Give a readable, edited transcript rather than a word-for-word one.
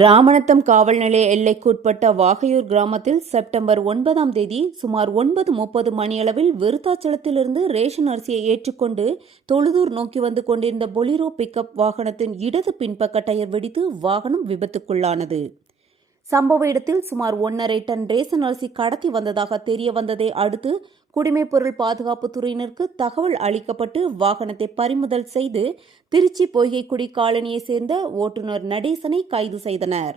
ராமநத்தம் காவல் நிலைய எல்லைக்குட்பட்ட வாகையூர் கிராமத்தில் செப்டம்பர் 9ஆம் தேதி சுமார் 9:30 மணியளவில் விருத்தாச்சலத்திலிருந்து ரேஷன் அரிசியை ஏற்றுக்கொண்டு தொழுதூர் நோக்கி வந்து கொண்டிருந்த பொலிரோ பிக்கப் வாகனத்தின் இடது பின்பக்க டயர் வெடித்து வாகனம் விபத்துக்குள்ளானது. சம்பவ இடத்தில் சுமார் 1.5 டன் ரேஷன் அரிசி கடத்தி வந்ததாக தெரிய வந்ததை அடுத்து குடிமைப்பொருள் பாதுகாப்பு துறையினருக்கு தகவல் அளிக்கப்பட்டு வாகனத்தை பறிமுதல் செய்து திருச்சி பொய்கைக்குடி காலனியை சேர்ந்த ஓட்டுநர் நடேசனை கைது செய்தனர்.